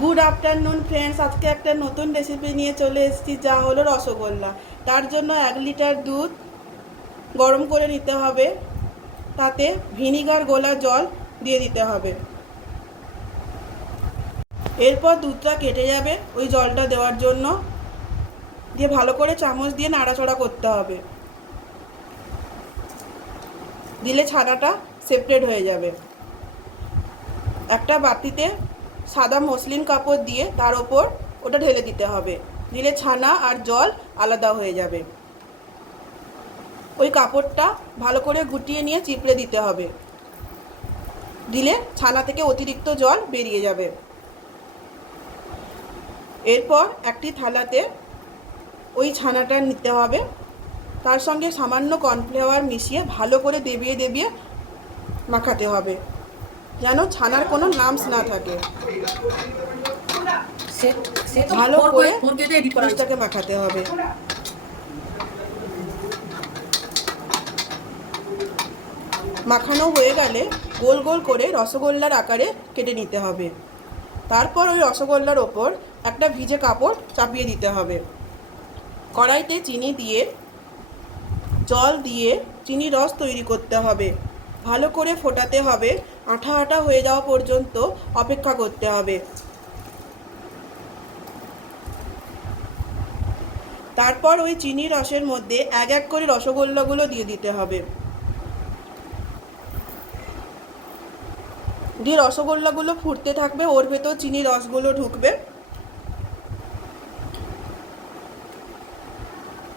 Good afternoon friends আজকে একটা নতুন রেসিপি নিয়ে চলে এসেছি, যা হলো রসগোল্লা। তার জন্য এক লিটার দুধ গরম করে নিতে হবে। তাতে ভিনিগার, গোলা জল দিয়ে দিতে হবে। এরপর দুধটা কেটে যাবে ওই জলটা দেওয়ার জন্য। দিয়ে ভালো করে চামচ দিয়ে নাড়াচড়া করতে হবে। দিলে ছানাটা সেপারেট হয়ে যাবে। একটা বাটিতে সাদা মসলিন কাপড় দিয়ে তার ওপর ওটা ঢেলে দিতে হবে। দিলে ছানা আর জল আলাদা হয়ে যাবে। ওই কাপড়টা ভালো করে গুটিয়ে নিয়ে চিপড়ে দিতে হবে। দিলে ছানা থেকে অতিরিক্ত জল বেরিয়ে যাবে। এরপর একটি থালাতে ওই ছানাটা নিতে হবে। তার সঙ্গে সামান্য কর্নফ্লাওয়ার মিশিয়ে ভালো করে দেবিয়ে দেবিয়ে মাখাতে হবে। যেন ছানার কোনো নামস না থাকে। ভালো করে। জিনিসটাকে মাখাতে হবে। মাখানো হয়ে গেলে গোল গোল করে রসগোল্লার আকারে কেটে নিতে হবে। তারপর ওই রসগোল্লার ওপর একটা ভিজে কাপড় চাপিয়ে দিতে হবে। কড়াইতে চিনি দিয়ে জল দিয়ে চিনি রস তৈরি করতে হবে। ভালো করে ফোটাতে হবে। আঠা আঠা হয়ে যাওয়া পর্যন্ত অপেক্ষা করতে হবে। তারপর ওই চিনি রসের মধ্যে এক এক করে রসগোল্লাগুলো দিয়ে দিতে হবে। দিয়ে রসগোল্লাগুলো ফুটতে থাকবে, ওর ভেতর চিনি রসগুলো ঢুকবে।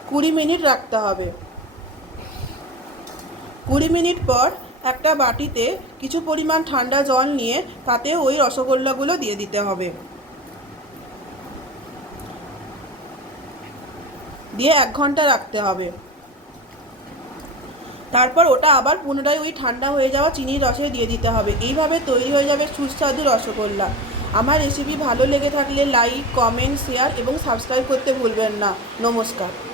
কুড়ি মিনিট রাখতে হবে। কুড়ি মিনিট পর একটা বাটিতে কিছু পরিমাণ ঠান্ডা জল নিয়ে তাতে ওই রসগোল্লাগুলো দিয়ে দিতে হবে। দিয়ে এক ঘণ্টা রাখতে হবে। তারপর ওটা আবার পুনরায় ওই ঠান্ডা হয়ে যাওয়া চিনির রসে দিয়ে দিতে হবে। এইভাবে তৈরি হয়ে যাবে সুস্বাদু রসগোল্লা। আমার রেসিপি ভালো লেগে থাকলে লাইক কমেন্ট শেয়ার এবং সাবস্ক্রাইব করতে ভুলবেন না। নমস্কার।